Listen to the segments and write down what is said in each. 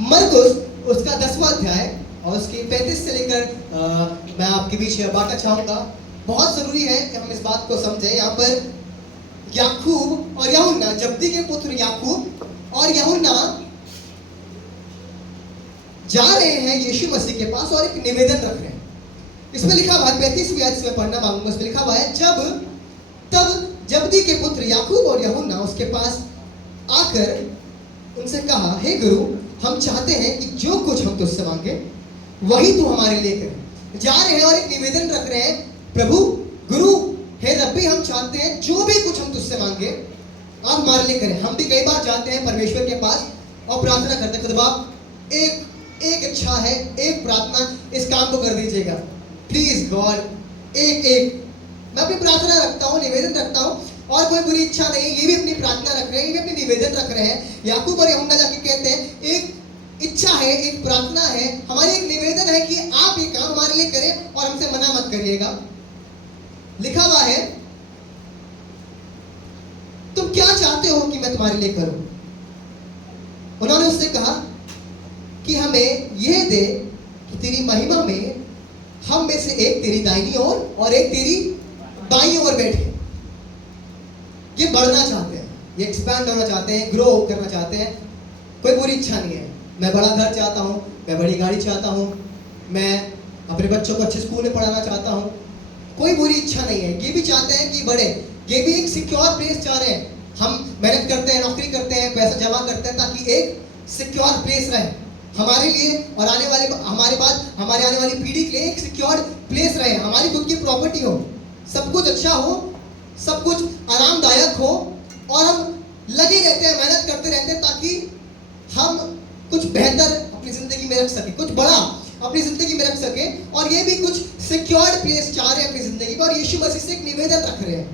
मरकुस उसका 10वां अध्याय और उसकी 35 से लेकर मैं आपके बीच बांटना चाहूंगा। बहुत जरूरी है कि हम इस बात को समझें। यहाँ पर याकूब और यूहन्ना, जब्दी के पुत्र याकूब और यूहन्ना जा रहे हैं यीशु मसीह के पास और एक निवेदन रख रहे हैं। इसमें लिखा हुआ है 35वीं आयत से मैं पढ़ना मांगूंगा। इसमें लिखा हुआ है, तब जब्दी के पुत्र याकूब और यूहन्ना उसके पास आकर उनसे कहा, हे गुरु, हम चाहते हैं कि जो कुछ हम तुझसे मांगे वही तू हमारे लिए करे। जा रहे हैं और एक निवेदन रख रहे हैं, प्रभु, गुरु, हे रब्बी, हम चाहते हैं जो भी कुछ हम तुझसे मांगे आप हमारे लिए करें। हम भी कई बार जाते हैं परमेश्वर के पास और प्रार्थना करते हैं, खुदा एक इच्छा है, एक प्रार्थना, इस काम को कर दीजिएगा प्लीज गॉड, एक मैं अपनी प्रार्थना रखता हूँ, निवेदन रखता हूँ, और कोई बुरी इच्छा नहीं। ये भी अपनी प्रार्थना रख रहे हैं, ये भी अपनी निवेदन रख रहे हैं। याकूब और यूहन्ना जाके कहते हैं, एक इच्छा है, एक प्रार्थना है, हमारी एक निवेदन है कि आप ये काम हमारे लिए करें और हमसे मना मत करिएगा। लिखा हुआ है, तुम क्या चाहते हो कि मैं तुम्हारे लिए करूं? उन्होंने उससे कहा कि हमें यह दे कि तेरी महिमा में हम में से एक तेरी दाहिनी ओर और एक तेरी बाईं ओर बैठे। ये बढ़ना चाहते हैं, ये एक्सपैंड करना चाहते हैं, ग्रो करना चाहते हैं। कोई बुरी इच्छा नहीं है। मैं बड़ा घर चाहता हूँ, मैं बड़ी गाड़ी चाहता हूँ, मैं अपने बच्चों को अच्छे स्कूल में पढ़ाना चाहता हूँ। कोई बुरी इच्छा नहीं है। ये भी चाहते हैं कि बढ़े, ये भी एक सिक्योर प्लेस चाह रहे हैं। हम मेहनत करते हैं, नौकरी करते हैं, पैसा जमा करते हैं ताकि एक सिक्योर प्लेस रहे हमारे लिए और आने वाले हमारे आने वाली पीढ़ी के लिए एक सिक्योर प्लेस रहे, हमारी खुद की प्रॉपर्टी हो, सब कुछ अच्छा हो, सब कुछ आरामदायक हो, और हम लगे रहते हैं, मेहनत करते रहते हैं ताकि हम कुछ बेहतर अपनी जिंदगी में रख सके, कुछ बड़ा अपनी जिंदगी में रख सके। और ये भी कुछ सिक्योर्ड प्लेस चाह रहे हैं अपनी जिंदगी में, और यीशु मसीह से एक निवेदन रख रहे हैं।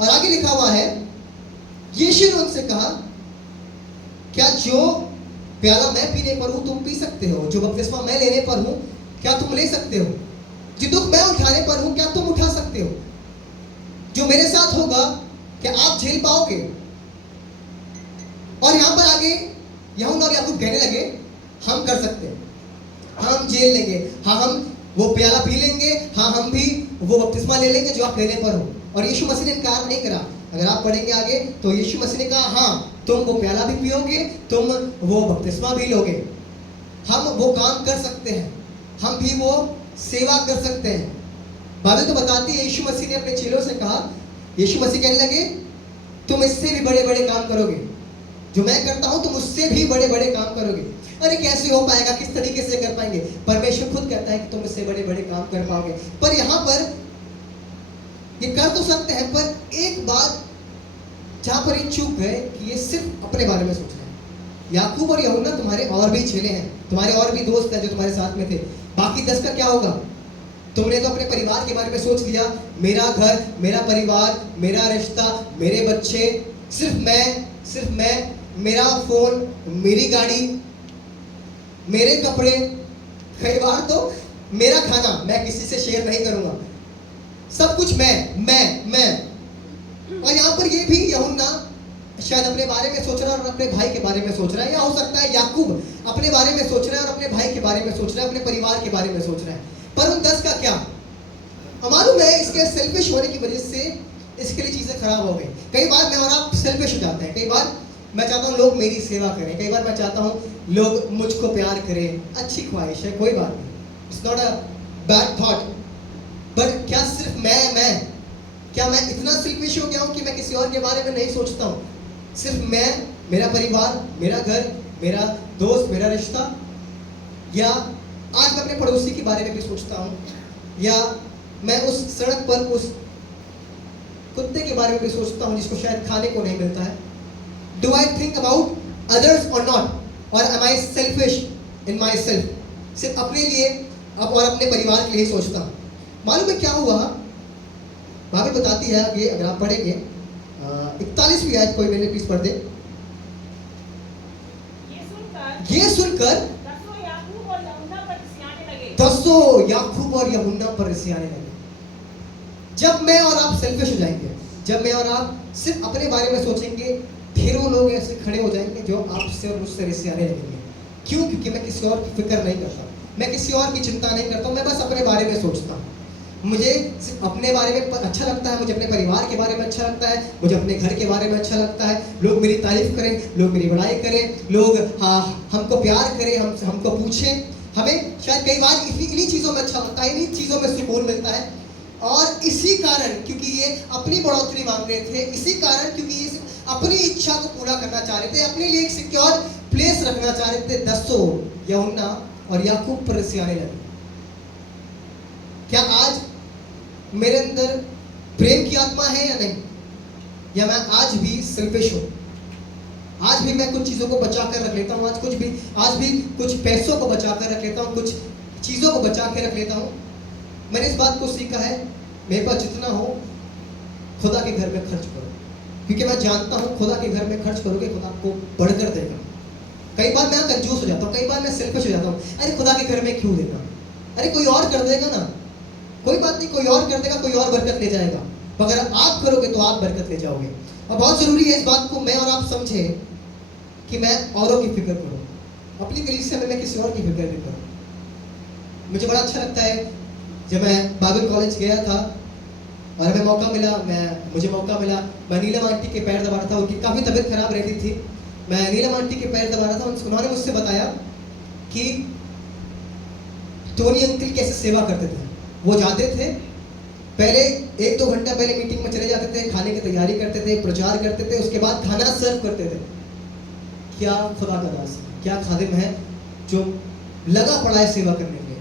और आगे लिखा हुआ है, यीशु ने उनसे कहा, क्या जो प्याला मैं पीने पर हूं तुम पी सकते हो? जो बपतिस्मा मैं लेने पर हूं क्या तुम ले सकते हो? जो दुख मैं उठाने पर हूं क्या तुम उठा सकते हो? जो मेरे साथ होगा क्या आप झेल पाओगे? और यहां पर आगे यूहन्ना और याकूब कहने लगे, हम कर सकते हैं, हम झेल लेंगे, हाँ हम वो प्याला पी लेंगे, हाँ हम भी वो बपतिस्मा ले लेंगे जो आप लेने पर हो। और यीशु मसीह ने इनकार नहीं करा। अगर आप पढ़ेंगे आगे तो यीशु मसीह ने कहा, हाँ तुम वो प्याला भी पियोगे, तुम वो बपतिस्मा भी लोगे, हम वो काम कर सकते हैं, हम भी वो सेवा कर सकते हैं। बाइबल तो बताती है, यीशु मसीह ने अपने चेलों से कहा, यीशु मसीह कहने लगे, तुम इससे भी बड़े बड़े काम करोगे, जो मैं करता हूं तुम उससे भी बड़े बड़े काम करोगे। अरे कैसे हो पाएगा, किस तरीके से कर पाएंगे? परमेश्वर खुद कहता है कि तुम इससे बड़े बड़े काम कर पाओगे। पर यहां पर ये कर तो सकते हैं, पर एक बात जहां पर ये चूक गए कि ये सिर्फ अपने बारे में सोच रहे हैं। याकूब और यूहन्ना तुम्हारे और भी चेले हैं, तुम्हारे और भी दोस्त हैं जो तुम्हारे साथ में थे, बाकी 10 का क्या होगा? तुमने तो अपने परिवार के बारे में सोच लिया, मेरा घर, मेरा परिवार, मेरा रिश्ता, मेरे बच्चे, सिर्फ मैं, मेरा फोन, मेरी गाड़ी, मेरे कपड़े, कई बार तो मेरा खाना मैं किसी से शेयर नहीं करूंगा, सब कुछ मैं। और यहाँ पर ये भी यूहन्ना शायद अपने बारे में सोच रहा है और अपने भाई के बारे में सोच रहा है, या हो सकता है याकूब अपने बारे में सोच रहा है और अपने भाई के बारे में सोच रहा है, अपने परिवार के बारे में सोच रहा है। पर उन 10 का क्या? मालूम है, इसके सेल्फिश होने की वजह से इसके लिए चीजें खराब हो गई। कई बार मैं और आप सेल्फिश हो जाते हैं। कई बार मैं चाहता हूँ लोग मेरी सेवा करें, कई बार मैं चाहता हूँ लोग मुझको प्यार करें, अच्छी ख्वाहिश है, कोई बात नहीं, it's not a bad thought. But क्या सिर्फ मैं क्या मैं इतना सेल्फिश हो गया हूँ कि मैं किसी और के बारे में नहीं सोचता हूँ? सिर्फ मैं, मेरा परिवार, मेरा घर, मेरा दोस्त, मेरा रिश्ता, या आज मैं अपने पड़ोसी के बारे में भी सोचता हूँ, या मैं उस सड़क पर उस कुत्ते के बारे में भी सोचता हूँ जिसको शायद खाने को नहीं मिलता है। Do I think about others or not, or am I selfish in my self? सिर्फ अपने लिए और अपने परिवार के लिए सोचता हूँ। मालूम है क्या हुआ? बाइबल बताती है, ये अगर आप पढ़ेंगे 41वीं आयत, कोई मेरे प्लीज पढ़ दे। ये सुनकर 10 याकूब और यूहन्ना पर रिसियाने लगे। जब मैं और आप सेल्फिश हो जाएंगे, जब मैं और आप सिर्फ अपने बारे में सोचेंगे, ढेरों लोग ऐसे खड़े हो जाएंगे जो आपसे और मुझसे रिश्तेदारी लगेंगे। क्यों? क्योंकि मैं किसी और की फिक्र नहीं करता, मैं किसी और की चिंता नहीं करता हूँ, मैं बस अपने बारे में सोचता हूँ। मुझे सिर्फ अपने बारे में अच्छा लगता है, मुझे अपने परिवार के बारे में अच्छा लगता है, मुझे अपने घर के बारे में अच्छा लगता है। लोग मेरी तारीफ करें, लोग मेरी बड़ाई करें, लोग हमको प्यार करें, हमको पूछें। हमें शायद कई बार इन्हीं चीज़ों में अच्छा लगता है, इन्हीं चीज़ों में सुकून मिलता है। और इसी कारण, क्योंकि ये अपनी बढ़ोतरी मांग रहे थे, इसी कारण क्योंकि ये अपनी इच्छा को पूरा करना चाह रहे थे, अपने लिए एक सिक्योर प्लेस रखना चाह रहे थे, 10 यूहन्ना और याकूब पर रिसाने लगे। क्या आज मेरे अंदर प्रेम की आत्मा है या नहीं? या मैं आज भी सेल्फिश हूँ? आज भी मैं कुछ चीज़ों को बचा कर रख लेता हूँ, आज भी कुछ पैसों को बचा कर रख लेता हूँ, कुछ चीज़ों को बचा के रख लेता हूँ। मैंने इस बात को सीखा है, मेरे पास जितना हो खुदा के घर में खर्च करो, क्योंकि मैं जानता हूँ खुदा के घर में खर्च करोगे खुदा आपको बढ़कर देगा। कई बार मैं कंजूस हो जाता हूँ, कई बार मैं सेल्फिश हो जाता हूँ, अरे खुदा के घर में क्यों देना, अरे कोई और कर देगा ना, कोई बात नहीं, कोई और कर देगा, कोई और बरकत ले जाएगा। अगर आप करोगे तो आप बरकत ले जाओगे। और बहुत जरूरी है इस बात को मैं और आप समझे कि मैं औरों की फिक्र करूँ, अपनी कलीसिया में मैं किसी और की फिक्र नहीं करूँ। मुझे बड़ा अच्छा लगता है, जब मैं बाइबल कॉलेज गया था और मुझे मौका मिला, मैं नीलम आंटी के पैर दबा रहा था, उनकी काफ़ी तबीयत खराब रहती थी, मैं नीलम आंटी के पैर दबा रहा था। उन्होंने मुझसे बताया कि टोनी अंकल कैसे सेवा करते थे। वो जाते थे, पहले 1-2 घंटा पहले मीटिंग में चले जाते थे, खाने की तैयारी करते थे, प्रचार करते थे, उसके बाद खाना सर्व करते थे। क्या खुदा का दास, क्या खादिम है जो लगा पड़ा है सेवा करने के लिए।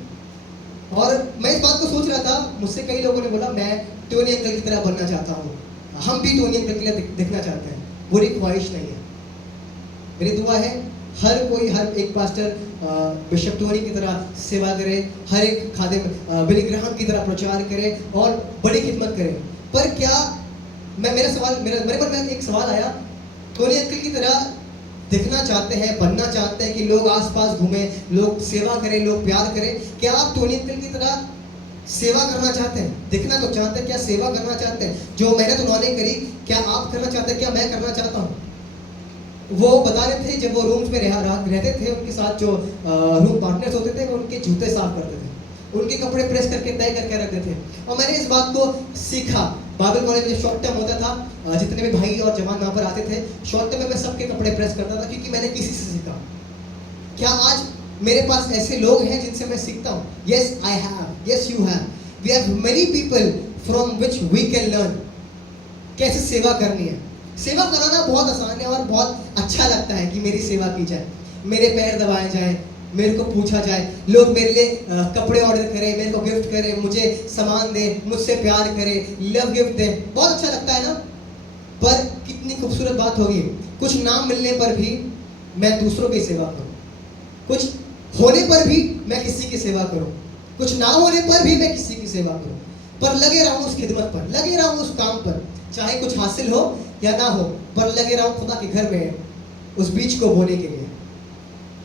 और मैं इस बात को सोच रहा था, मुझसे कई लोगों ने बोला मैं टोनी अंकल की तरह बनना चाहता हूँ, हम भी टोनी अंकल के लिए दिखना चाहते हैं। बुरी ख्वाहिश नहीं है, मेरी दुआ है हर एक पास्टर बिशप टोनी की तरह सेवा करे, हर एक खादिम बिली ग्राहम की तरह प्रचार करे और बड़ी खिदमत करे। पर क्या मेरे मन में एक सवाल आया, टोनी अंकल की तरह दिखना चाहते हैं, बनना चाहते हैं कि लोग आसपास घूमें, लोग सेवा करें, लोग प्यार करें, क्या आप टोनी अंकल की तरह सेवा करना चाहते हैं? दिखना तो चाहते हैं, क्या सेवा करना चाहते हैं? जो मेहनत उन्होंने करी क्या आप करना चाहते हैं? क्या मैं करना चाहता हूँ? वो बता रहे थे जब वो रूम्स में रहते थे, उनके साथ जो रूम पार्टनर्स होते थे वो उनके जूते साफ करते थे, उनके कपड़े प्रेस करके तय करके रखते थे। और मैंने इस बात को सीखा, बाइबल कॉलेज में शॉर्ट टर्म होता था, जितने भी भाई और जवान वहाँ पर आते थे, शॉर्ट टर्म में मैं सबके कपड़े प्रेस करता था, क्योंकि मैंने किसी से सीखा। क्या आज मेरे पास ऐसे लोग हैं जिनसे मैं सीखता हूँ? Yes I have, yes you have, we have many people from which we can learn कैसे सेवा करनी है। सेवा कराना बहुत आसान है और बहुत अच्छा लगता है कि मेरी सेवा की जाए, मेरे पैर दबाए जाए, मेरे को पूछा जाए, लोग मेरे लिए कपड़े ऑर्डर करें, मेरे को गिफ्ट करें, मुझे सामान दें, मुझसे प्यार करें, लव गिफ्ट दें, बहुत अच्छा लगता है ना। पर कितनी खूबसूरत बात होगी, कुछ नाम मिलने पर भी मैं दूसरों की सेवा करूं, कुछ होने पर भी मैं किसी की सेवा करूं, कुछ ना होने पर भी मैं किसी की सेवा करूं, पर लगे रहूं उस खिदमत पर, लगे रहूं उस काम पर, चाहे कुछ हासिल हो या ना हो, पर लगे रहूं खुदा के घर में उस बीज को बोने के लिए।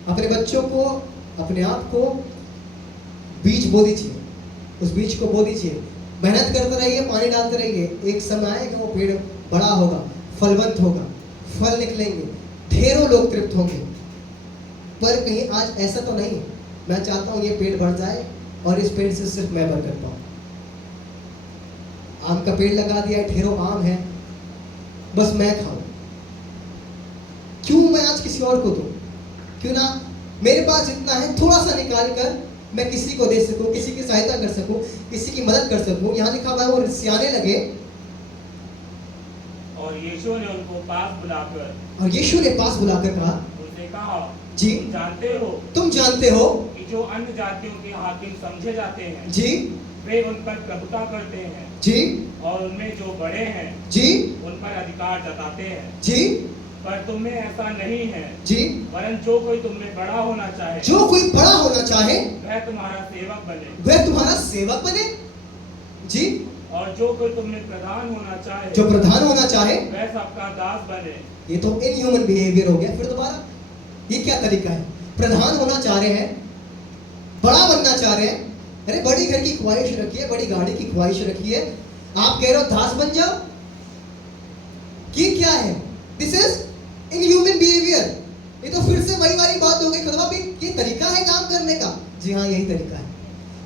अपने बच्चों को, अपने आप को बीज बो दीजिए, उस बीज को बो दीजिए, मेहनत करते रहिए, पानी डालते रहिए, एक समय आएगा वो पेड़ बड़ा होगा, फलवंत होगा, फल निकलेंगे, ढेरों लोग तृप्त होंगे। पर कहीं आज ऐसा तो नहीं, मैं चाहता हूँ ये पेड़ बढ़ जाए और इस पेड़ से सिर्फ मैं बरकत पाऊँ। आम का पेड़ लगा दिया है, ढेरों आम है, बस मैं खाऊं, क्यों मैं आज किसी और को दूं? क्यों ना मेरे पास जितना है थोड़ा सा निकाल कर मैं किसी को दे सकूं, किसी की सहायता कर सकूं, किसी की मदद कर सकूं। यहाँ लिखा हुआ है वो रिसाने लगे और यीशु ने उनको पास बुलाकर कहा, उनसे कहा, जी तुम जानते हो कि जो अन्य जातियों के हाकिम समझे जाते हैं जी वे उन पर प्रभुता करते हैं जी और उनमें जो बड़े हैं जी उन पर अधिकार जताते हैं जी, पर तुम में ऐसा नहीं है जी, वरन जो कोई तुम में बड़ा होना चाहे, जो कोई बड़ा होना चाहे वह तुम्हारा सेवक बने, वह तुम्हारा सेवक बने, जी, और जो कोई तुम में प्रधान होना चाहे, जो प्रधान होना चाहे वह सबका दास बने। ये तो इनह्यूमन बिहेवियर हो गया। फिर दोबारा ये क्या तरीका है? प्रधान होना चाह रहे हैं, बड़ा बनना चाह रहे हैं, अरे बड़ी घर की ख्वाहिश रखी है, बड़ी गाड़ी की ख्वाहिश रखी है, आप कह रहे हो दास बन जाओ? ये क्या है? This is in human behaviour. ये तो फिर से वही वाली बात हो गई, खुदा भी ये तरीका है काम करने का। जी हाँ, यही तरीका है।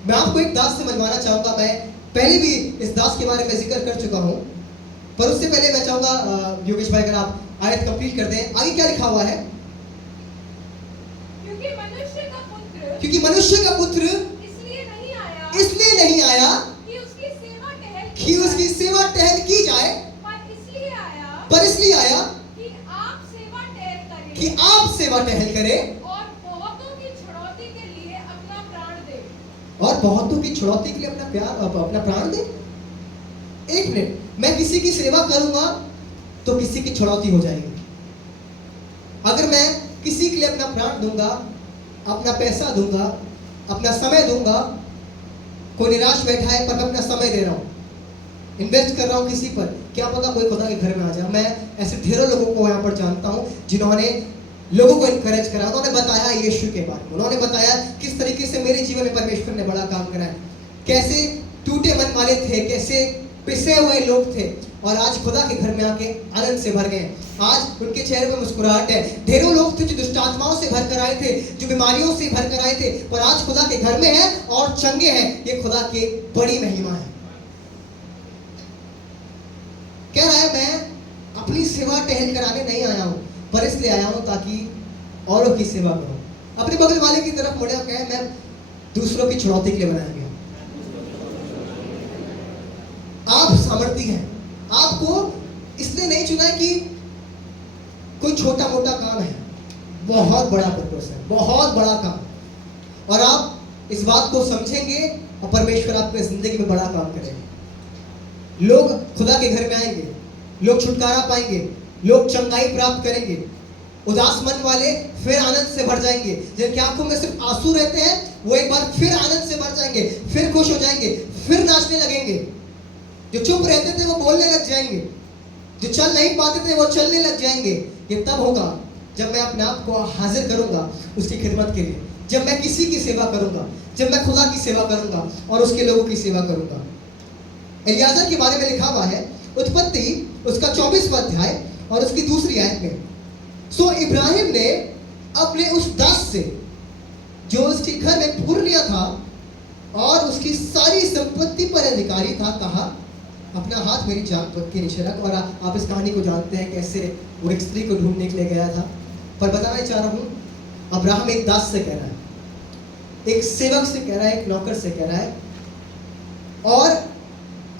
मैं आपको एक दास से मिलवाना चाहूंगा। मैं पहले भी इस दास के बारे में जिक्र कर चुका हूं, पर उससे पहले मैं चाहूंगा योगेश भाई अगर आप आयत कंप्लीट कर दें। आगे क्या लिखा हुआ है? क्योंकि मनुष्य का पुत्र क्योंकि मनुष्य का पुत्र इसलिए नहीं आया कि उसकी सेवा टहल की जाए, पर इसलिए आया कि आप सेवा टहल करें कि आप सेवा टहल करें और बहुतों की छुड़ौती के लिए अपना प्राण दे। और बहुतों की छुड़ौती के लिए अपना प्राण दे। एक मिनट, मैं किसी की सेवा करूंगा तो किसी की छुड़ौती हो जाएगी। अगर मैं किसी के लिए अपना प्राण दूंगा, अपना पैसा दूंगा, अपना समय दूंगा, कोई निराश बैठा है पर मैं अपना समय दे रहा हूं, इन्वेस्ट कर रहा हूं किसी पर, क्या पता कोई खुदा के घर में आ जाए। मैं ऐसे ढेरों लोगों को यहाँ पर जानता हूं जिन्होंने लोगों को इनकरेज करा, उन्होंने बताया यीशु के बारे में, उन्होंने बताया किस तरीके से मेरे जीवन में परमेश्वर ने बड़ा काम करा है, कैसे टूटे मन वाले थे, कैसे पिसे हुए लोग थे और आज खुदा के घर में आके आनंद से भर गए। आज उनके चेहरे पर मुस्कुराहट है। ढेरों लोग थे जो दुष्ट आत्माओं से भर कर आए थे, जो बीमारियों से भर कर आए थे, पर आज खुदा के घर में है और चंगे हैं। ये खुदा की बड़ी महिमा है। कह रहा है मैं अपनी सेवा टहल कराने नहीं आया हूं, पर इसलिए आया हूं ताकि औरों की सेवा करूं। अपने बगल वाले की तरफ मुड़े और कहे मैं दूसरों की छुड़ौती के लिए बनाया गया। आप सामर्थी हैं, आपको इसलिए नहीं चुना है कि कोई छोटा मोटा काम है, बहुत बड़ा पर्पस है, बहुत बड़ा काम। और आप इस बात को समझेंगे और परमेश्वर आपकी जिंदगी में बड़ा काम करेंगे। लोग खुदा के घर में आएंगे, लोग छुटकारा पाएंगे, लोग चंगाई प्राप्त करेंगे। उदास मन वाले फिर आनंद से भर जाएंगे। जिनकी आंखों में सिर्फ आंसू रहते हैं वो एक बार फिर आनंद से भर जाएंगे, फिर खुश हो जाएंगे, फिर नाचने लगेंगे। जो चुप रहते थे वो बोलने लग जाएंगे, जो चल नहीं पाते थे वो चलने लग जाएंगे। ये तब होगा जब मैं अपने आप को हाजिर करूंगा उसकी खिदमत के लिए, जब मैं किसी की सेवा करूंगा, जब मैं खुदा की सेवा करूंगा और उसके लोगों की सेवा करूंगा। एलियाजर के बारे में लिखा हुआ है उत्पत्ति उसका 24वां अध्याय और उसकी 2री आयत में, सो इब्राहिम ने अपने उस दास से जो उसके घर में पुर लिया था और उसकी सारी संपत्ति पर अधिकारी था, कहा अपना हाथ मेरी जांघ के नीचे रख। और आप इस कहानी को जानते हैं कैसे वो एक स्त्री को ढूंढने के लिए गया था। पर बताना चाह रहा हूं, अब्राहम एक दास से कह रहा है, एक सेवक से कह रहा है, एक नौकर से कह रहा है। और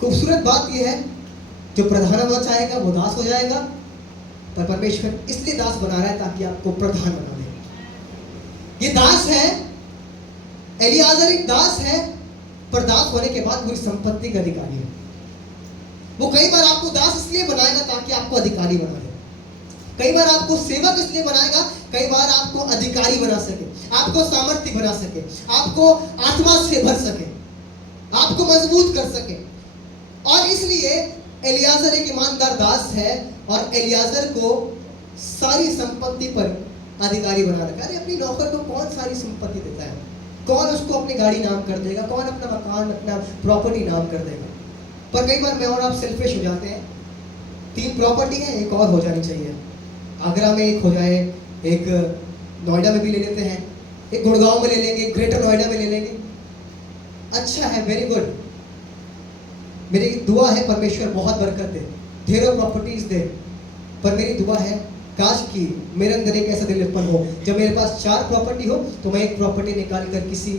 खूबसूरत बात यह है जो प्रधान होना चाहेगा वो दास हो जाएगा, पर परमेश्वर इसलिए दास बना रहा है ताकि आपको प्रधान बना दे। ये दास है, एलियाजर एक दास है, पर दास होने के बाद पूरी संपत्ति का अधिकारी है। वो कई बार आपको दास इसलिए बनाएगा ताकि आपको अधिकारी बना दे, कई बार आपको सेवक इसलिए बनाएगा, कई बार आपको अधिकारी बना सके, आपको सामर्थ्य बना सके, आपको आत्मा से भर सके, आपको मजबूत कर सके। और इसलिए एलियाजर एक ईमानदार दास है और एलियाजर को सारी संपत्ति पर अधिकारी बना रखा है। अरे अपनी नौकर को कौन सारी संपत्ति देता है? कौन उसको अपनी गाड़ी नाम कर देगा? कौन अपना मकान, अपना प्रॉपर्टी नाम कर देगा? पर कई बार मैं और आप सेल्फिश हो जाते हैं। 3 प्रॉपर्टी है, एक और हो जानी चाहिए। आगरा में एक हो जाए, एक नोएडा में भी ले लेते हैं, एक गुड़गांव में ले लेंगे, ग्रेटर नोएडा में ले लेंगे। अच्छा है, वेरी गुड। मेरी दुआ है परमेश्वर बहुत बरकत दे, ढेरों प्रॉपर्टीज दे। पर मेरी दुआ है काश कि मेरे अंदर एक ऐसा दिल उत्पन्न हो, जब मेरे पास 4 प्रॉपर्टी हो तो मैं एक प्रॉपर्टी निकाल कर किसी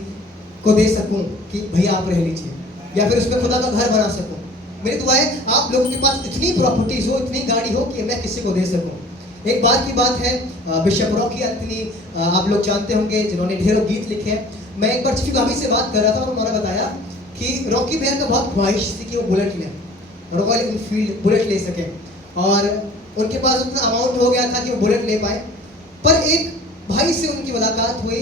को दे सकूं कि भैया आप रह लीजिए, या फिर उसमें खुदा का घर बना सकूं। मेरी दुआ है आप लोगों के पास इतनी प्रॉपर्टीज हो, इतनी गाड़ी हो कि मैं किसी को दे सकूं। एक बार की बात है, बिशप रॉकी एंथनी आप लोग जानते होंगे जिन्होंने ढेरों गीत लिखे हैं। मैं एक बार चिफी भाभी से बात कर रहा था और उन्होंने बताया कि रॉकी भैया का बहुत ख्वाहिश थी कि वो बुलेट लें, रॉयल एनफील्ड बुलेट ले सकें, और उनके पास उतना अमाउंट हो गया था कि वो बुलेट ले पाए। पर एक भाई से उनकी मुलाकात हुई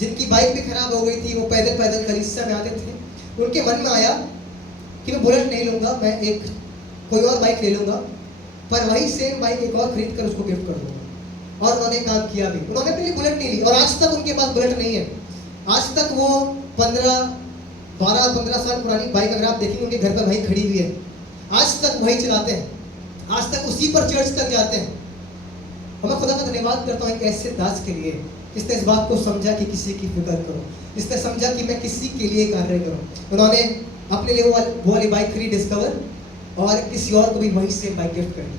जिनकी बाइक भी खराब हो गई थी, वो पैदल पैदल कलीसिया में आते थे। उनके मन में आया कि मैं बुलेट नहीं लूँगा, मैं एक कोई और बाइक ले लूँगा, पर वही सेम बाइक एक और खरीद कर उसको गिफ्ट कर दूँगा। और उन्होंने काम किया भी, उन्होंने अपने लिए बुलेट नहीं ली और आज तक उनके पास बुलेट नहीं है। आज तक वो 12-15 साल पुरानी बाइक अगर आप देखेंगे उनके घर पर वही खड़ी हुई है, आज तक वही चलाते हैं, आज तक उसी पर चर्च तक जाते हैं। और मैं खुदा का धन्यवाद करता हूँ एक ऐसे दास के लिए जिसने इस बात को समझा कि किसी की फिक्र करो, जिसने समझा कि मैं किसी के लिए कार्य करूँ। उन्होंने अपने लिए वो वाली बाइक खरीदी डिस्कवर, और किसी और को भी वही से बाइक गिफ्ट करी।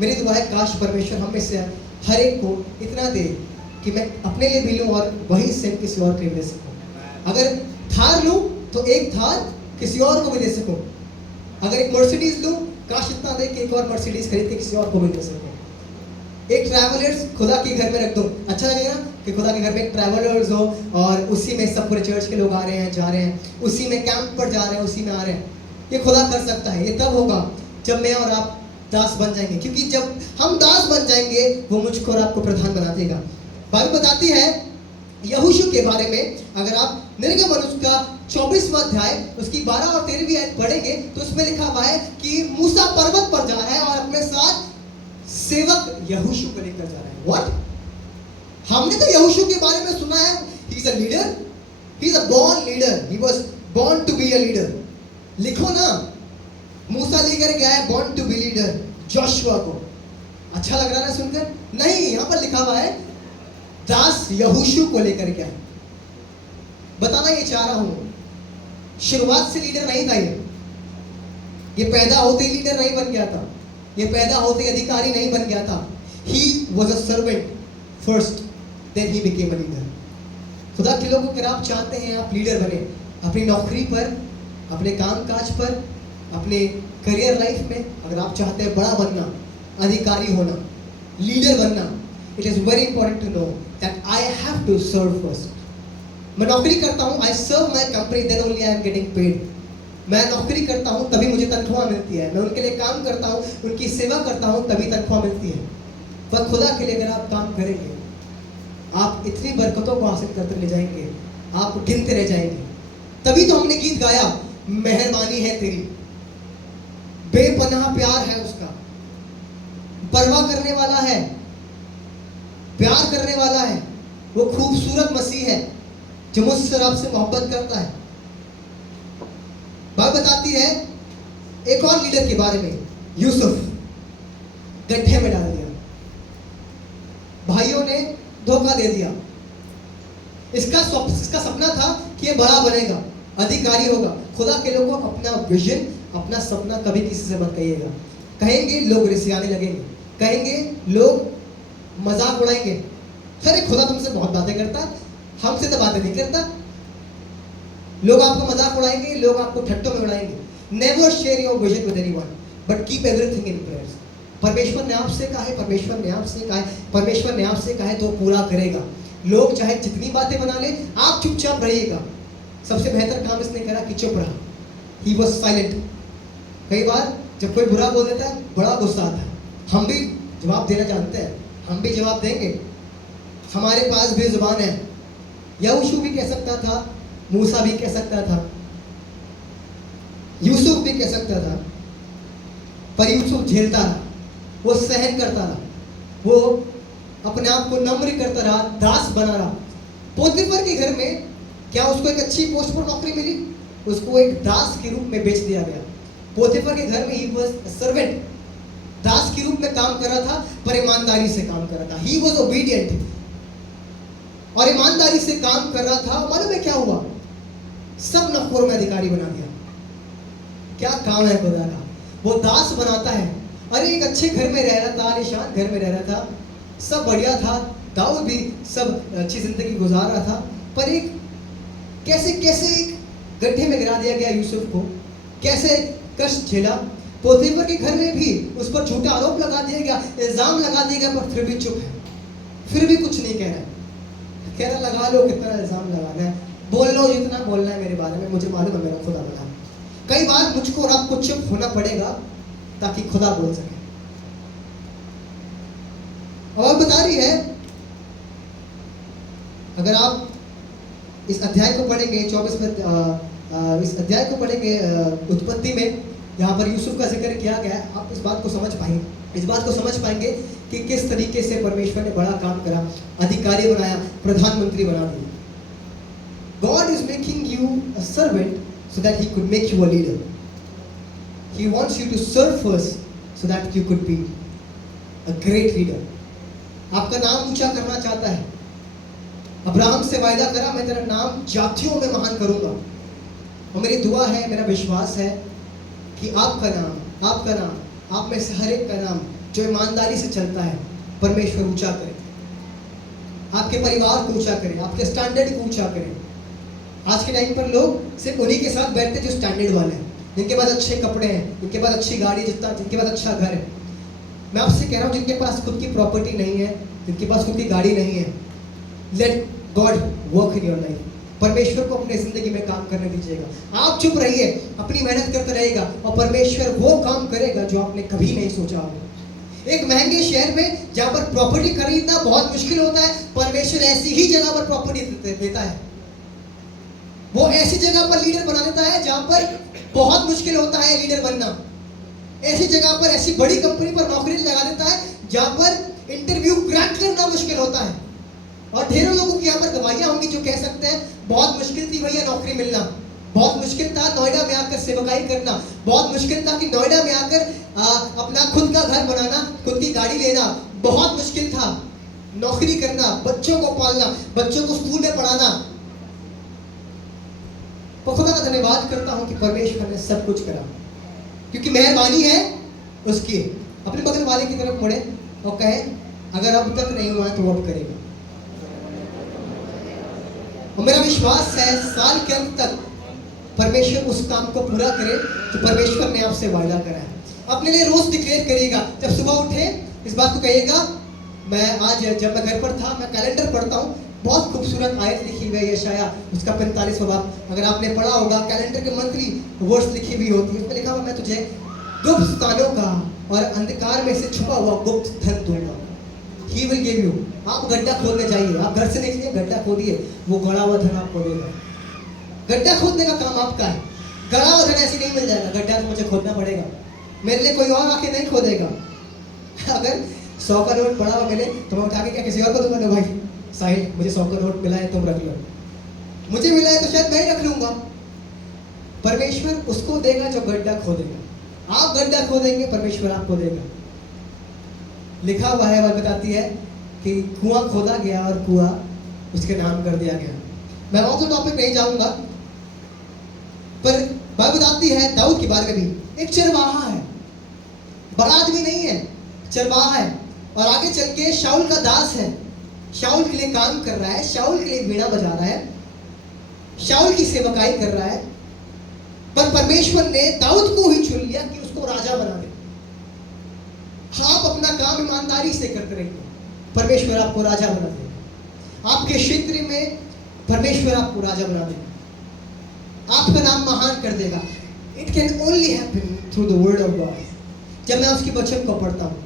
मेरी दुआ है काश परमेश्वर हम में से हर एक को इतना दे कि मैं अपने लिए भी लूँ और वही सेम किसी और को भी दे सकूँ। अगर थार लूँ तो एक थार किसी और को भी दे सकूँ। अगर एक मर्सिडीज लूँ, काश इतना दे कि एक और मर्सिडीज खरीद के किसी और को भी दे सकूँ। एक ट्रैवलर्स खुदा के घर में रख दो, अच्छा लगेगा कि खुदा के घर में एक ट्रैवलर्स हो और उसी में सब पूरे चर्च के लोग आ रहे हैं, जा रहे हैं, उसी में कैंप पर जा रहे हैं, उसी में आ रहे हैं। ये खुदा कर सकता है। ये तब होगा जब मैं और आप दास बन जाएंगे, क्योंकि जब हम दास बन जाएंगे वो मुझको और आपको प्रधान बना देगा। बाइबल बताती है यहोशू के बारे में, अगर आप निर्गमन उसका 24वां अध्याय उसकी 12 और 13वीं आयत पढ़ेंगे तो उसमें लिखा हुआ है कि मूसा पर्वत पर जा रहा है और अपने साथ सेवक यहोशू को लेकर जा रहा है। व्हाट? हमने तो यहोशू के बारे में सुना है, he is a leader, he is a born leader, he was born to be a leader. लिखो ना, मूसा लेकर गया है born to be leader Joshua को। अच्छा लग रहा है ना सुनकर? नहीं, यहां पर लिखा हुआ है दास यहोशू को लेकर गया। बताना ये चाह रहा हूं, शुरुआत से लीडर नहीं था ये पैदा होते ही लीडर नहीं बन गया था, ये पैदा होते ही अधिकारी नहीं बन गया था। He was a servant first, then he became a leader. खुदा के लोगों अगर आप चाहते हैं आप लीडर बने, अपनी नौकरी पर, अपने काम काज पर, अपने करियर लाइफ में, अगर आप चाहते हैं बड़ा बनना, अधिकारी होना, लीडर बनना, it is very important to know that I have to serve first. मैं नौकरी करता हूँ, I serve my company, then only I am getting paid. मैं नौकरी करता हूँ तभी मुझे तनख्वाह मिलती है, मैं उनके लिए काम करता हूँ, उनकी सेवा करता हूँ तभी तनख्वाह मिलती है। पर खुदा के लिए अगर आप काम करेंगे, आप इतनी बरकतों को हासिल करते ले जाएंगे, आप गिनते रह जाएंगे। तभी तो हमने गीत गाया, मेहरबानी है तेरी, बेपनाह प्यार है उसका, परवाह करने वाला है, प्यार करने वाला है, वो खूबसूरत मसीह है जो मुझसे और आपसे मोहब्बत करता है। बात बताती है एक और लीडर के बारे में, यूसुफ गड्ढे में डाल दिया, भाइयों ने धोखा दे दिया। इसका सपना था कि ये बड़ा बनेगा, अधिकारी होगा। खुदा के लोगों को अपना विजन, अपना सपना कभी किसी से मत कहिएगा। कहेंगे लोग रिसियाने लगेंगे, कहेंगे लोग मजाक उड़ाएंगे, अरे खुदा तुमसे बहुत बातें करता, हमसे तो बातें नहीं करता। लोग आपको मजाक उड़ाएंगे, लोग आपको ठट्टों में उड़ाएंगे। Never share your vision with anyone, but keep everything in prayers. परमेश्वर ने आपसे कहा है, परमेश्वर ने आपसे कहा है, परमेश्वर ने आपसे कहा है तो पूरा करेगा। लोग चाहे जितनी बातें बना ले, आप चुपचाप रहिएगा। सबसे बेहतर काम इसने करा कि चुप रहा, ही वॉज साइलेंट। कई बार जब कोई बुरा बोल देता है बड़ा गुस्सा आता है, हम भी जवाब देना जानते हैं, हम भी जवाब देंगे, हमारे पास भी जुबान है। यहोशू भी कह सकता था, मूसा भी कह सकता था, यूसुफ भी कह सकता था, पर यूसुफ झेलता रहा, वो सहन करता रहा, वो अपने आप को नम्र करता रहा, दास बना रहा। पोतीफर के घर में क्या उसको एक अच्छी पोस्ट पर नौकरी मिली? उसको एक दास के रूप में बेच दिया गया। पोतीफर के घर में ही वाज सर्वेंट, दास के रूप में काम कर रहा था, पर ईमानदारी से काम कर रहा था। ही वाज ओबीडिएंट और ईमानदारी से काम कर रहा था। मालूम है क्या हुआ? सब नौकरों में अधिकारी बना दिया। क्या काम है खुदा का, वो दास बनाता है। अरे एक अच्छे घर में रह रहा था, आलीशान घर में रह रहा था, सब बढ़िया था, दाऊद भी सब अच्छी जिंदगी गुजार रहा था, पर एक कैसे कैसे एक गड्ढे में गिरा दिया गया यूसुफ को, कैसे कष्ट झेला। पोतीफर के घर में भी उस पर झूठा आरोप लगा दिया गया, इल्जाम लगा दिया गया, पर फिर भी चुप है, फिर भी कुछ नहीं कह रहा। कह रहा लगा लो, कितना इल्जाम लगाना है, बोल लो जितना बोलना है मेरे बारे में, मुझे मालूम है मेरा खुदा बना। कई बार मुझको और आपको चुप होना पड़ेगा ताकि खुदा बोल सके। और बता रही है, अगर आप इस अध्याय को पढ़ेंगे 24 में, इस अध्याय को पढ़ेंगे उत्पत्ति में, यहाँ पर यूसुफ का जिक्र किया गया है, आप इस बात को समझ पाएंगे, इस बात को समझ पाएंगे कि किस तरीके से परमेश्वर ने बड़ा काम करा, अधिकारी बनाया, प्रधानमंत्री बना दिया। God is making you a servant so that He could make you a leader. He wants you to serve first so that you could be a great leader. आपका नाम ऊंचा करना चाहता है। अब्राहम से वायदा करा, मैं तेरा नाम जातियों में महान करूंगा। और मेरी दुआ है, मेरा विश्वास है कि आपका नाम, आप में से हर एक का नाम जो ईमानदारी से चलता है, परमेश्वर ऊंचा करे, आपके परिवार को ऊंचा करे, आपके स्टैंडर्ड को ऊंचा करे। आज के टाइम पर लोग सिर्फ उन्हीं के साथ बैठते जो स्टैंडर्ड वाले हैं, जिनके पास अच्छे कपड़े हैं, जिनके पास अच्छी गाड़ी, जिनके पास अच्छा घर है। मैं आपसे कह रहा हूँ, जिनके पास खुद की प्रॉपर्टी नहीं है, जिनके पास खुद की गाड़ी नहीं है, let God work in your life. परमेश्वर को अपने जिंदगी में काम करने दीजिएगा। आप चुप रहिए, अपनी मेहनत करते रहेगा और परमेश्वर वो काम करेगा जो आपने कभी नहीं सोचा होगा। एक महंगे शहर में जहाँ पर प्रॉपर्टी खरीदना बहुत मुश्किल होता है, परमेश्वर ऐसी ही जगह पर प्रॉपर्टी देता है। वो ऐसी जगह पर लीडर बना देता है जहाँ पर बहुत मुश्किल होता है लीडर बनना। ऐसी जगह पर, ऐसी बड़ी कंपनी पर नौकरी लगा देता है जहाँ पर इंटरव्यू क्रैक करना मुश्किल होता है। और ढेरों लोगों की यहाँ पर गवाहियां होंगी जो कह सकते हैं, बहुत मुश्किल थी भैया नौकरी मिलना, बहुत मुश्किल था नोएडा में आकर सेवकाई करना, बहुत मुश्किल था कि नोएडा में आकर अपना खुद का घर बनाना, खुद की गाड़ी लेना, बहुत मुश्किल था नौकरी करना, बच्चों को पालना, बच्चों को स्कूल में पढ़ाना। तो खुदा का धन्यवाद करता हूँ कि परमेश्वर ने सब कुछ करा, क्योंकि मेहरबानी है उसकी। अपने बगल वाले की तरफ मुड़े और कहे, अगर अब तक नहीं हुआ है तो अब करेगा। और मेरा विश्वास है साल के अंत तक परमेश्वर उस काम को पूरा करे जो परमेश्वर ने आपसे वायदा करा है। अपने लिए रोज डिक्लेयर करिएगा, जब सुबह उठे इस बात को कहिएगा। जब मैं घर पर था, मैं कैलेंडर पढ़ता हूँ, बहुत खूबसूरत आयत लिखी हुई है यशाया उसका 45वां बाब, अगर आपने पढ़ा होगा, कैलेंडर के मंथली वर्ड्स लिखी हुई होती है। उसमें लिखा हुआ, मैं तुझे गुप्त स्थानों का और अंधकार में से छुपा हुआ गुप्त धन दूंगा। He will give you। आप गड्ढा खोदने जाइए, आप घर से निकलिए, गड्ढा खोदिए, वो गड़ा हुआ धन आपको देगा। गड्ढा खोदने का काम आपका है, गड़ा हुआ धन ऐसे नहीं मिल जाएगा। गड्ढा तो मुझे खोदना पड़ेगा, मेरे लिए कोई और आके नहीं खोदेगा। अगर 100 का नोट पड़ा हुआ मिले तो मैं उठा के क्या किसी और को दूंगा? भाई साहिल, मुझे 100 का नोट मिला है, तुम रख लो। मुझे मिला है तो शायद मैं ही रख लूंगा। परमेश्वर उसको देगा जो गड्ढा खोदेगा। आप गड्ढा खोदेंगे, परमेश्वर आपको देगा। लिखा हुआ है, वह बताती है कि कुआं खोदा गया और कुआं उसके नाम कर दिया गया। मैं और तो टॉपिक नहीं जाऊंगा, पर बाइबल बताती है दाऊद के बारे में भी, एक चरवाहा है, बड़ा आदमी नहीं है, चरवाहा है। और आगे चल के शाऊल का दास है, शाऊल के लिए काम कर रहा है, शाऊल के लिए वीणा बजा रहा है, शाऊल की सेवकाई कर रहा है। पर परमेश्वर ने दाऊद को ही चुन लिया कि उसको राजा बना दे। आप अपना काम ईमानदारी से करते रहिए, परमेश्वर आपको राजा बना देगा। आपके क्षेत्र में परमेश्वर आपको राजा बना देगा, आपका नाम महान कर देगा। It can only happen through the word of God. जब मैं उसकी वचन को पढ़ता हूँ,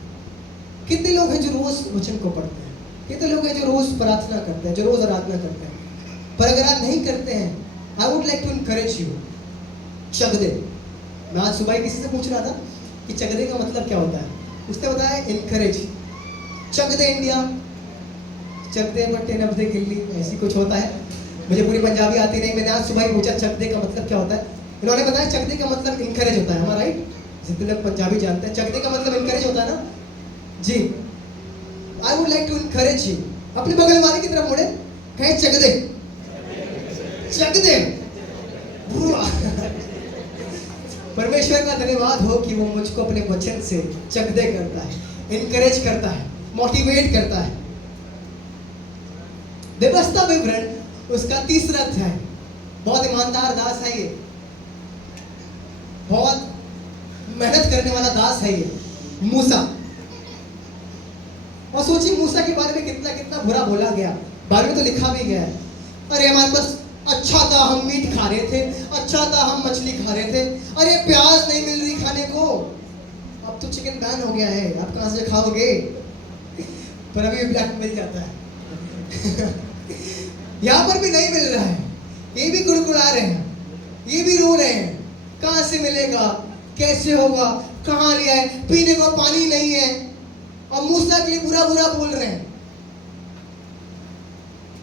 कितने लोग हैं जो रोज वचन को पढ़ते हैं, कितने लोग हैं जो रोज प्रार्थना करते हैं, जो रोज आराधना करते हैं। पर अगर आप नहीं करते हैं, I would like to encourage you, चगदे। मैं आज सुबह किसी से पूछ रहा था कि चगदे का मतलब क्या होता है, उसने बताया इनकरेज। चक दे इंडिया, चक दे बट्टे नब्दे गिल्ली, ऐसी कुछ होता है। मुझे पूरी पंजाबी आती नहीं, मैंने आज सुबह ही पूछा चक दे का मतलब क्या होता है। इन्होंने बताया चक दे का मतलब इनकरेज होता है। राइट, जितने लोग पंजाबी जानते हैं, चक दे का मतलब इनकरेज होता है ना जी। I would like to encourage you. अपने बगल वाले की तरफ मुड़े, कहे चक दे, चक दे। परमेश्वर का धन्यवाद हो कि वो मुझको अपने वचन से चकदे करता है, इनकरेज करता है, मोटिवेट करता है। व्यवस्था विवरण उसका 3रा अध्याय। बहुत ईमानदार दास है ये, बहुत मेहनत करने वाला दास है ये, मूसा। और सोचिए मूसा के बारे में कितना कितना बुरा बोला गया, बारे में तो लिखा भी गया है। अरे हमारे पास अच्छा था, हम मीट खा रहे थे, अच्छा था हम मछली खा रहे थे, अरे प्याज नहीं मिल रही खाने को, अब तो चिकन बैन हो गया है, आप कहाँ से खाओगे? पर अभी ब्लैक मिल जाता है। यहाँ पर भी नहीं मिल रहा है, ये भी कुड़कुड़ा रहे हैं, ये भी रो रहे हैं, कहाँ से मिलेगा, कैसे होगा, कहाँ लिया है, पीने को पानी नहीं है, और मूसा के लिए बुरा बुरा बोल रहे हैं।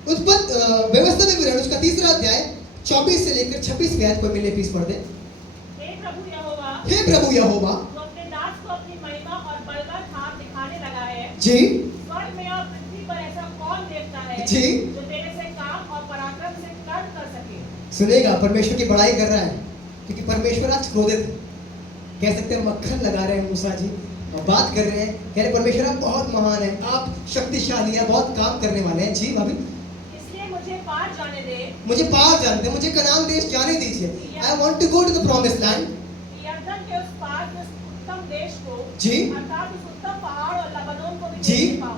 व्यवस्था विवरण उसका 3रा अध्याय 24 से लेकर 26 आयत को मिले प्लीज पढ़ दे। हे प्रभु यहोवा, हे प्रभु यहोवा, जो अपने दास को अपनी महिमा और बल का छाप दिखाने लगा है जी, स्वर्ग में और कौन देखता है जी। जो तेरे से काम और पराक्रम से कर्म कर सके। सुनेगा, परमेश्वर की बड़ाई कर रहा है क्योंकि परमेश्वर आज क्रोधित है। कह सकते हैं मक्खन लगा रहे हैं मूसा जी और बात कर रहे हैं, कह रहे परमेश्वर आप बहुत महान है, आप शक्तिशाली हैं, बहुत काम करने वाले हैं। जी भाभी, इसलिए मुझे पार जाने दे, मुझे पार जाने दे, मुझे कनान देश जाने दीजिए। I want to go to the promised land. यरदन के उस पार के उस उत्तम देश को, जी। अर्थात उस उत्तम पहाड़ और लबनोन को भी जी। देख पाऊं।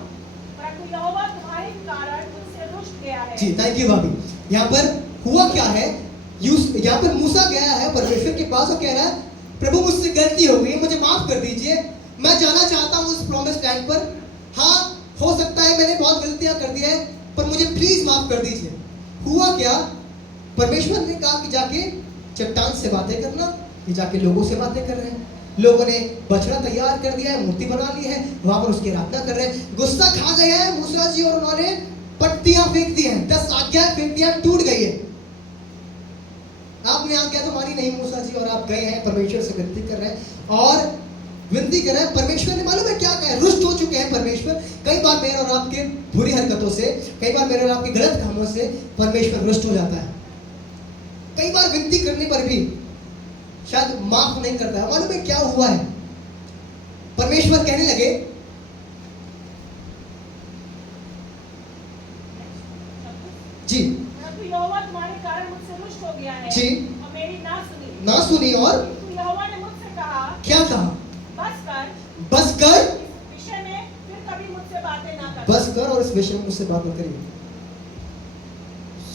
परंतु यहोवा तुम्हारे कारण मुझसे रुष्ट गया है। जी, थैंक यू भाभी। यहाँ पर हुआ क्या है, यहाँ पर मूसा गया है परमेश्वर के पास और कह रहा है प्रभु मुझसे गलती हो गई, मुझे माफ कर दीजिए, मैं जाना चाहता हूँ उस प्रॉमिस्ड लैंड पर। हाँ, हो सकता है मैंने बहुत गलतियां कर दी है, पर मुझे प्लीज माफ कर दीजिए। हुआ क्या, परमेश्वर ने कहा कि जाके चट्टान से बातें करना, कि जाके लोगों से बातें कर रहे हैं। लोगों ने बछड़ा तैयार कर दिया है, मूर्ति बना ली है, वहां पर उसकी आराधना कर रहे हैं। गुस्सा खा गया है मूसा जी और उन्होंने पट्टियां फेंक दी हैं, 10 आज्ञाएं फेंक दी हैं, टूट गई है। आपने आज्ञा तो मानी नहीं मूसा जी और आप गए हैं परमेश्वर से विनती कर रहे हैं और विनती कर रहे हैं। परमेश्वर ने मालूम है क्या कहा है, रुष्ट हो चुके हैं परमेश्वर। कई बार मेरे और आपके बुरी हरकतों से, कई बार मेरे और आपके गलत कामों से परमेश्वर रुष्ट हो जाता है। कई बार विनती करने पर भी शायद माफ नहीं करता है। मालूम है क्या हुआ है, परमेश्वर कहने लगे जी, परंतु यहोवा तुम्हारे कारण मुझसे रुष्ट हो गया है जी। और मेरी ना सुनी और किंतु यहोवा ने मुझसे कहा, क्या कहा, बस कर, बस कर, इस विषय में फिर कभी मुझसे बातें ना कर। बस कर और इस विषय में मुझसे बात मत करिए।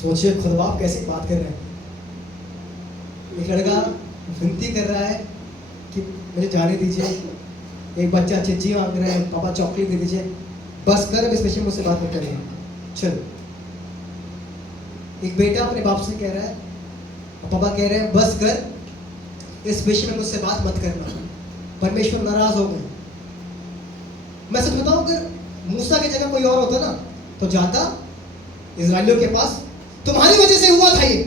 सोचिए खुद बाप कैसे बात कर रहे हैं। एक लड़का विनती कर रहा है कि मुझे जाने दीजिए, एक बच्चा चिज्जी मांग रहा है, पापा चॉकलेट दे दीजिए, बस कर अब इस विषय में मुझसे बात मत करिए। चलो, एक बेटा अपने बाप से कह रहा है और पापा कह रहे हैं बस कर इस विषय में मुझसे बात मत करना। परमेश्वर नाराज हो गए। मैं सच बताऊं, अगर मूसा की जगह कोई और होता ना तो जाता इजराइलियों के पास, तुम्हारी वजह से हुआ था ये,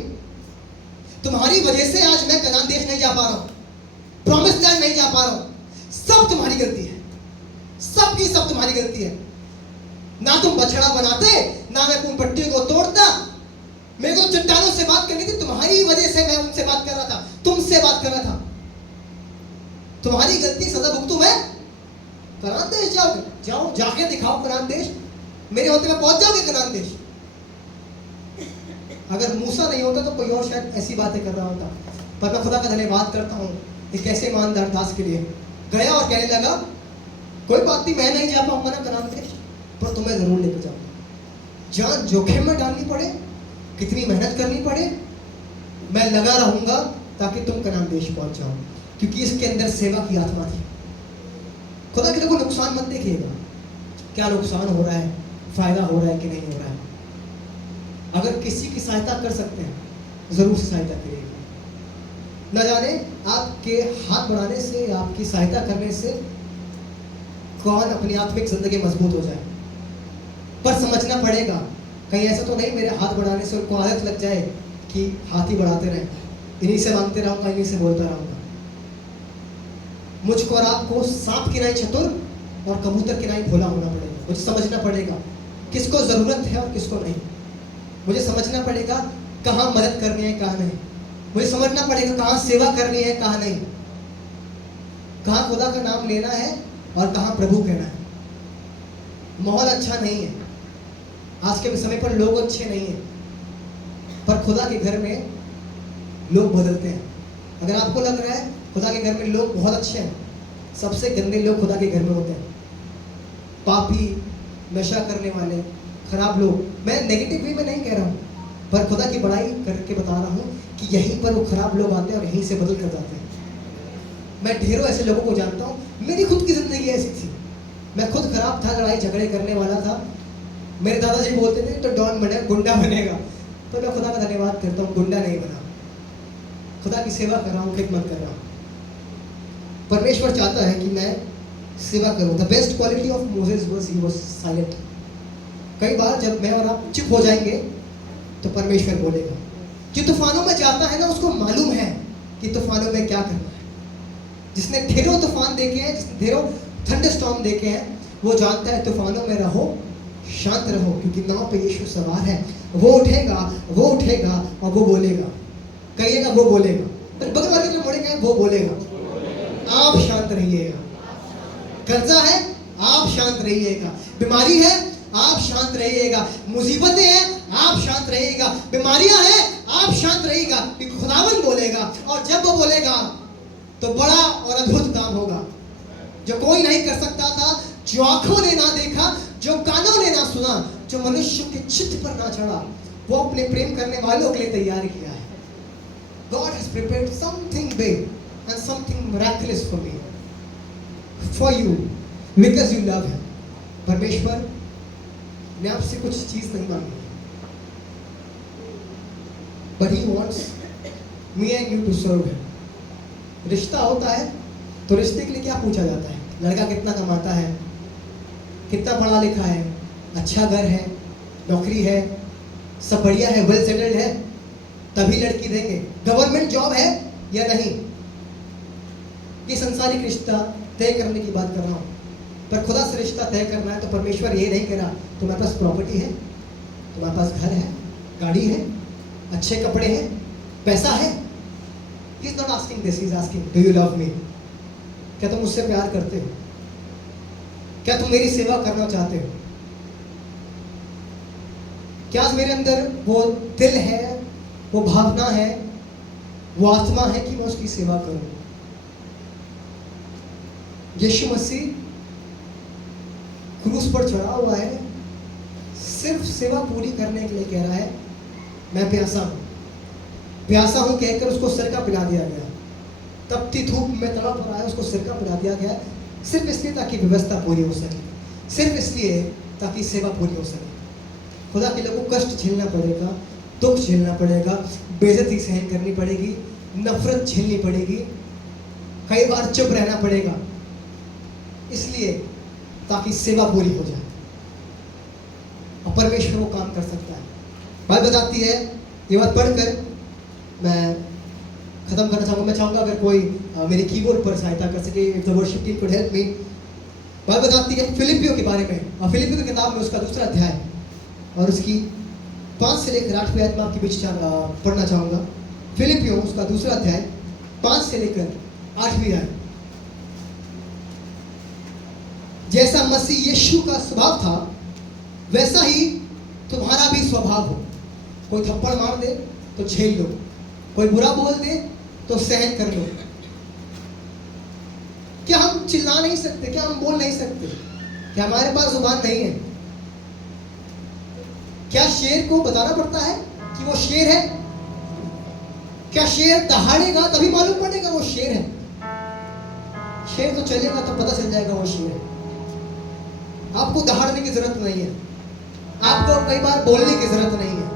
तुम्हारी वजह से आज मैं कनान देश नहीं जा पा रहा हूं, प्रॉमिस्ड लैंड नहीं जा पा रहा हूं, सब तुम्हारी गलती है, सब की सब तुम्हारी गलती है। ना तुम बछड़ा बनाते, ना मैं उन पट्टियों को तोड़ता, मेरे को चट्टानों से बात करनी थी, तुम्हारी वजह से मैं उनसे बात कर रहा था, तुमसे बात कर रहा था। तुम्हारी गलती, सजा भुगतू मैं। कनान देश जाओगे, जाओ जाके दिखाओ कनान देश, मेरे होते में पहुंच जाओगे कनान देश। अगर मूसा नहीं होता तो कोई और शायद ऐसी बातें कर रहा होता, पर मैं खुदा का धन्यवाद करता हूँ एक ऐसे ईमानदार दास के लिए। गया और कहने लगा कोई बात नहीं, मैं नहीं जा पाऊंगा ना कनान देश, पर तुम्हें जरूर लेकर जाऊंगा। जान जोखिम में डालनी पड़े, कितनी मेहनत करनी पड़े, मैं लगा रहूंगा ताकि तुम कनान देश पहुंच जाओ, क्योंकि इसके अंदर सेवा की आत्मा थी। खुदा के को नुकसान मत देखिएगा, क्या नुकसान हो रहा है, फायदा हो रहा है कि नहीं हो रहा है। अगर किसी की सहायता कर सकते हैं जरूर से सहायता करिएगा। न जाने आपके हाथ बढ़ाने से, आपकी सहायता करने से कौन अपनी आत्मिक जिंदगी मजबूत हो जाए। पर समझना पड़ेगा, कहीं ऐसा तो नहीं मेरे हाथ बढ़ाने से उनको आदत लग जाए कि हाथ ही बढ़ाते रहे, इन्हीं से मांगते रहूंगा, इन्हीं से बोलता रहूंगा। मुझको और आपको सांप की नाई चतुर और कबूतर की नाई भोला होना पड़ेगा। मुझे समझना पड़ेगा किसको जरूरत है और किसको नहीं। मुझे समझना पड़ेगा कहाँ मदद करनी है, कहाँ नहीं। मुझे समझना पड़ेगा कहाँ सेवा करनी है, कहाँ नहीं, कहाँ खुदा का नाम लेना है और कहाँ प्रभु कहना है। माहौल अच्छा नहीं है, आज के समय पर लोग अच्छे नहीं हैं, पर खुदा के घर में लोग बदलते हैं। अगर आपको लग रहा है खुदा के घर में लोग बहुत अच्छे हैं, सबसे गंदे लोग खुदा के घर में होते हैं। पापी, नशा करने वाले, खराब लोग। मैं नेगेटिव वे में नहीं कह रहा हूँ, पर खुदा की बड़ाई करके बता रहा हूँ कि यहीं पर वो खराब लोग आते हैं और यहीं से बदल कर जाते हैं। मैं ढेरों ऐसे लोगों को जानता हूँ, मेरी खुद की जिंदगी ऐसी थी। मैं खुद खराब था, लड़ाई झगड़े करने वाला था। मेरे दादाजी बोलते थे तो डॉन बनेगा, गुंडा बनेगा। तो मैं खुदा का धन्यवाद करता हूँ, गुंडा नहीं बना, खुदा की सेवा कर रहा हूँ, खिदमत कर रहा हूँ। परमेश्वर चाहता है कि मैं सेवा करूँ। The best quality of Moses was he was silent. कई बार जब मैं और आप चुप हो जाएंगे तो परमेश्वर बोलेगा। जो तूफानों में जाता है ना, उसको मालूम है कि तूफानों में क्या करना है। जिसने ढेरों तूफान देखे हैं, जिसने ढेरों थंडरस्टॉर्म देखे हैं, वो जानता है तूफानों में रहो, शांत रहो, क्योंकि नाव पे यीशु सवार है। वो उठेगा और वो बोलेगा। कहिएगा वो बोलेगा। पर बगल वाले जो मुड़ेगा वो बोलेगा। आप शांत रहिएगा। कर्जा है, आप शांत रहिएगा। बीमारी है, आप शांत रहिएगा। मुसीबतें हैं, आप शांत रहिएगा। बीमारियां हैं, आप शांत रहिएगा, क्योंकि खुदावंद बोलेगा। और जब वो बोलेगा तो बड़ा और अद्भुत काम होगा, जो कोई नहीं कर सकता था, जो आंखों ने ना देखा, जो कानों ने ना सुना, जो मनुष्य के चित्त पर ना चढ़ा, वो अपने प्रेम करने वालों के लिए तैयार किया है। God has prepared something big and something miraculous for me, for you, because you love him. परमेश्वर ने आपसे कुछ चीज नहीं मांगी, but he wants me and you to serve him. रिश्ता होता है तो रिश्ते के लिए क्या पूछा जाता है? लड़का कितना कमाता है, कितना पढ़ा लिखा है, अच्छा घर है, नौकरी है, सब बढ़िया है, वेल सेटल्ड है, तभी लड़की देंगे। गवर्नमेंट जॉब है या नहीं, ये संसारिक रिश्ता तय करने की बात कर रहा हूँ। पर खुदा से रिश्ता तय करना है तो परमेश्वर ये नहीं कह रहा तुम्हारे पास प्रॉपर्टी है, तुम्हारे पास घर है, गाड़ी है, अच्छे कपड़े हैं, पैसा है। He is not asking this, he is asking, do you love me? क्या तुम मुझसे प्यार करते हो? क्या तुम मेरी सेवा करना चाहते हो? क्या आज मेरे अंदर वो दिल है, वो भावना है, वो आत्मा है कि मैं उसकी सेवा करूं? यीशु मसीह क्रूस पर चढ़ा हुआ है, सिर्फ सेवा पूरी करने के लिए कह रहा है मैं प्यासा हूं कहकर उसको सिरका पिला दिया गया। तपती धूप में तड़प रहा है, उसको सिरका पिला दिया गया, सिर्फ इसलिए ताकि व्यवस्था पूरी हो सके, सिर्फ इसलिए ताकि सेवा पूरी हो सके। खुदा के लोगों को कष्ट झेलना पड़ेगा, दुख झेलना पड़ेगा, बेइज्जती सहन करनी पड़ेगी, नफरत झेलनी पड़ेगी, कई बार चुप रहना पड़ेगा, इसलिए ताकि सेवा पूरी हो जाए और परमेश्वर वो काम कर सकता है। बात बताती है, ये बात पढ़कर मैं खत्म करना चाहूँगा। मैं चाहूँगा अगर कोई मेरे कीबोर्ड पर सहायता कर सके, if the worship team could help me. बात बताती है फिलिपियों के बारे में, और फिलिपियों की किताब में उसका 2 अध्याय और उसकी 5 से लेकर 8वीं आयत में आपके बीच पढ़ना चाहूँगा। फिलिपियों उसका 2 अध्याय 5 से लेकर 8वीं आयत। जैसा मसीह यीशु का स्वभाव था वैसा ही तुम्हारा भी स्वभाव हो। कोई थप्पड़ मार दे तो झेल लो, कोई बुरा बोल दे तो सहन कर लो। क्या हम चिल्ला नहीं सकते? क्या हम बोल नहीं सकते? क्या हमारे पास जुबान नहीं है? क्या शेर को बताना पड़ता है कि वो शेर है? क्या शेर दहाड़ेगा तभी मालूम पड़ेगा वो शेर है? शेर तो चलेगा तो पता चल जाएगा वो शेर है। आपको दहाड़ने की जरूरत नहीं है, आपको कई बार बोलने की जरूरत नहीं है।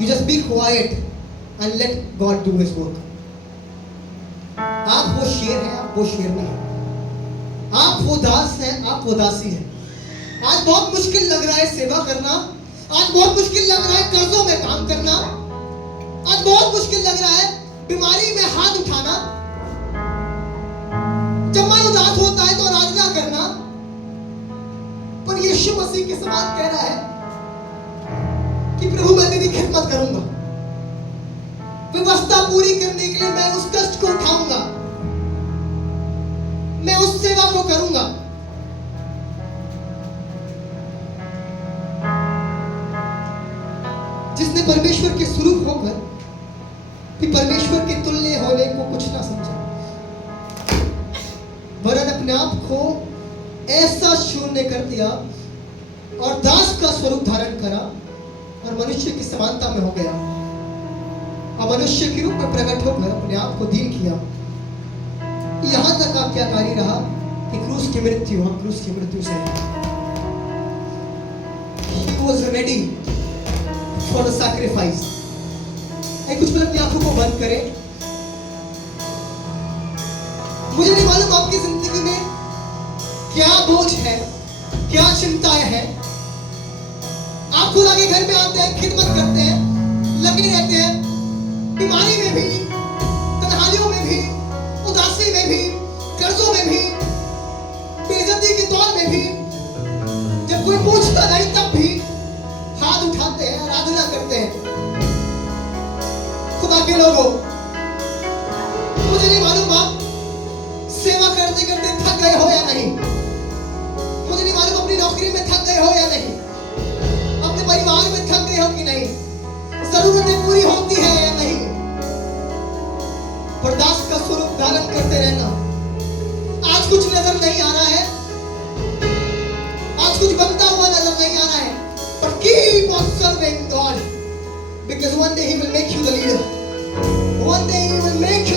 You just be quiet and let God do His work. आप वो शेर हैं, आप वो शेर नहीं हैं। आप वो दास हैं, आप वो दासी हैं। आज बहुत मुश्किल लग रहा है सेवा करना, आज बहुत मुश्किल लग रहा है कर्जों में काम करना, आज बहुत मुश्किल लग रहा है बीमारी में हाथ उठाना, जब मन उदास होता है तो आराधना करना। पर यीशु मसीह के समान कह रहा है कि प्रभु मैं तेरी खिदमत करूंगा, व्यवस्था पूरी करने के लिए मैं उस कष्ट को उठाऊंगा, मैं उस सेवा को करूंगा। जिसने परमेश्वर के स्वरूप होकर भी परमेश्वर के तुल्य होने को कुछ ना समझा, वरन अपने आप को ऐसा शून्य कर दिया और दास का स्वरूप धारण करा और मनुष्य की समानता में हो गया और मनुष्य के रूप में प्रकट होकर अपने आप को दीन किया। यहां तक आज्ञाकारी रहा कि क्रूस की मृत्यु, हम क्रूस की मृत्यु से He was ready for the sacrifice। कुछ पल अपनी आंखों को बंद करें। मुझे नहीं मालूम आपकी जिंदगी में क्या बोझ है, क्या चिंताएं हैं। आप खुदा के घर में आते हैं, खिदमत करते हैं, लगे रहते हैं, बीमारी में भी, तन्हाइयों में भी, उदासी में भी, कर्जों में भी, बेइज्जती के दौर में भी। जब कोई पूछता नहीं तब भाग्य लोग हो। मुझे नहीं मालूम आप सेवा करते करते थक गए हो या नहीं। मुझे नहीं मालूम अपनी नौकरी में थक गए हो या नहीं, अपने परिवार में थक गए हो कि नहीं, जरूरतें पूरी होती है या नहीं। पर दास का स्वरूप धारण करते रहना। आज कुछ नजर नहीं आ रहा है, आज कुछ बनता हुआ नजर नहीं आ रहा है, but keep on serving God because one day He will make you the leader. One day He will make